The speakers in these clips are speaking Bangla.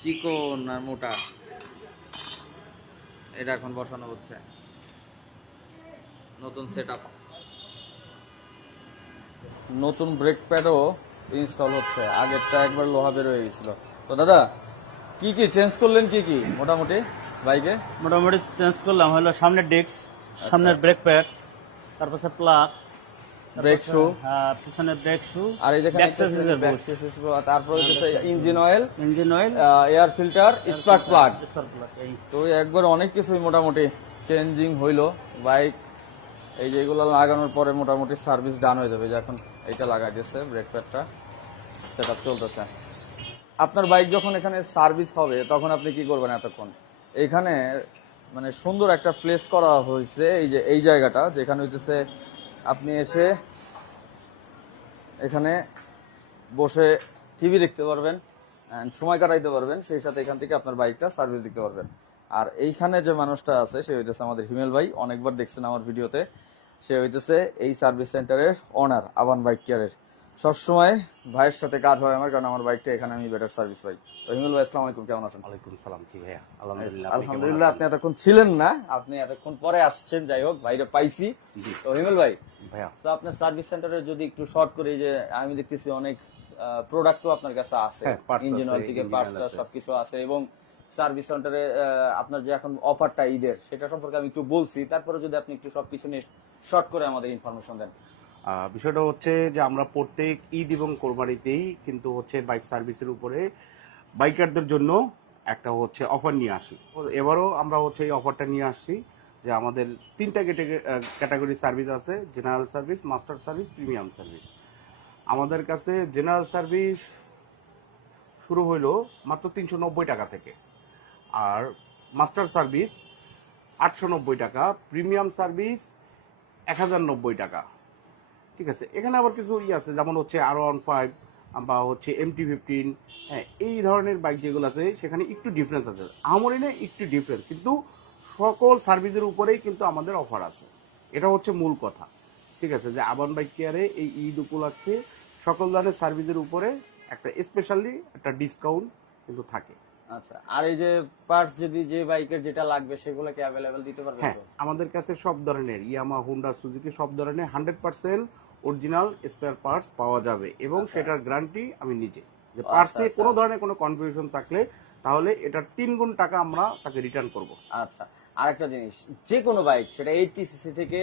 চিকন আর মোটা, এটা এখন বসানো হচ্ছে। নতুন সেটআপ, নতুন ব্রেক প্যাডও ইনস্টল হচ্ছে। আগেরটা একবার লোহা বের হয়ে গেছিল। তো দাদা কি কি চেঞ্জ করলেন, কি কি মোটামুটি বাইকে? মোটামুটি চেঞ্জ করলাম হলো সামনের ডিস্ক, সামনের ব্রেক প্যাড, তারপর প্লাগ, ব্রেক শু, পিছনের ব্রেক শু, আর এই দেখেন তারপর হচ্ছে engine oil, air filter, spark plug. তো একবার অনেক কিছুই মোটামুটি চেঞ্জিং হইলো বাইক। এই যে এগুলো লাগানোর পরে মোটামুটি সার্ভিস ডান হয়ে যাবে। যে এখন এইটা লাগাই দিয়েছে ব্রেক প্যাডটা, সেটআপ চলতেছে। আপনার বাইক যখন এখানে সার্ভিস হবে তখন আপনি কি করবেন? এতক্ষণ এখানে মানে সুন্দর একটা প্লেস করা হয়েছে। এই যে এই জায়গাটা যেখানে হইতেছে আপনি এসে এখানে বসে টিভি দেখতে পারবেন, সময় কাটাইতে পারবেন, সেই সাথে এখান থেকে আপনার বাইকটা সার্ভিস দিতে পারবেন। আর এইখানে যে মানুষটা আছে সে হইতেছে আমাদের হিমেল ভাই, অনেকবার দেখছেন আমার ভিডিওতে। সে হইতেছে এই সার্ভিস সেন্টারের ওনার, আবান বাইক কেয়ারের। সবসময় ভাইয়ের সাথে কাজ হয় আমার, কারণ আমার বাইকটা এখানে আমি বেটার সার্ভিস পাই। তো হিমেল ভাই, আসসালামু আলাইকুম, কেমন আছেন? ওয়ালাইকুম সালাম। কি ভাইয়া? আলহামদুলিল্লাহ। আলহামদুলিল্লাহ। আপনি এতক্ষণ ছিলেন না, আপনি এতক্ষণ পরে আসছেন। যাই হোক, ভাইরে পাইছি। তো হিমেল ভাই ভাইয়া, তো আপনার সার্ভিস সেন্টারে যদি একটু শর্ট করে, যে আমি দেখতেছি অনেক প্রোডাক্টও আপনার কাছে আছে, ইঞ্জিন অয়েল থেকে পার্টস সবকিছু আছে, এবং সার্ভিস সেন্টারে আপনার যে এখন অফারটা ঈদের, সেটা সম্পর্কে আমি একটু বলছি। তারপরে যদি আপনি একটু সবকিছু নিয়ে শর্ট করে আমাদের ইনফরমেশন দেন। বিষয়টা হচ্ছে যে আমরা প্রত্যেক ঈদ এবং কোরবানিতেই কিন্তু হচ্ছে বাইক সার্ভিসের উপরে বাইকারদের জন্য একটা হচ্ছে অফার নিয়ে আসি। এবারও আমরা হচ্ছে এই অফারটা নিয়ে আসছি যে আমাদের তিনটা ক্যাটাগরি সার্ভিস আছে: general service, master service, premium service. আমাদের কাছে জেনারেল সার্ভিস শুরু হইলো মাত্র 390 টাকা থেকে, আর মাস্টার সার্ভিস 890 টাকা, প্রিমিয়াম সার্ভিস 1090 টাকা। ঠিক আছে, এখানে আবার কিছু আছে, যেমন হচ্ছে R15 বা হচ্ছে MT-15, হ্যাঁ, এই ধরনের বাইক যেগুলো আছে সেখানে একটু ডিফারেন্স আছে। আমারই না একটু ডিফারেন্স, কিন্তু সকল সার্ভিসের উপরেই কিন্তু আমাদের অফার আছে। এটা হচ্ছে মূল কথা। ঠিক আছে, যে আবান বাইক কেয়ারে এই ঈদ উপলক্ষে সকল ধরনের সার্ভিসের উপরে একটা স্পেশালি একটা ডিসকাউন্ট কিন্তু থাকে। আচ্ছা, আর এই যে পার্টস যদি যে বাইকের যেটা লাগবে সেগুলো কি অ্যাভেলেবেল দিতে পারবেন? হ্যাঁ, আমাদের কাছে সব ধরনের ইয়ামা, হুন্ডা, সুজুকি সব ধরনের 100% অরিজিনাল স্পেয়ার পার্টস পাওয়া যাবে, এবং সেটার গ্যারান্টি আমি নিজে। যে পার্টসে কোনো ধরনের কোনো কনফিউশন থাকলে তাহলে এটার 3 গুণ টাকা আমরা তাকে রিটার্ন করব। আচ্ছা, আরেকটা জিনিস, যে কোনো বাইক, সেটা 80 সিসি থেকে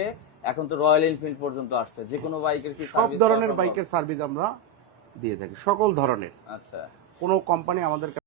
এখন তো রয়্যাল এনফিল্ড পর্যন্ত আসছে, যে কোনো বাইকের কি সব ধরনের বাইকের সার্ভিস আমরা দিয়ে থাকি, সকল ধরনের। আচ্ছা, কোনো কোম্পানি আমাদের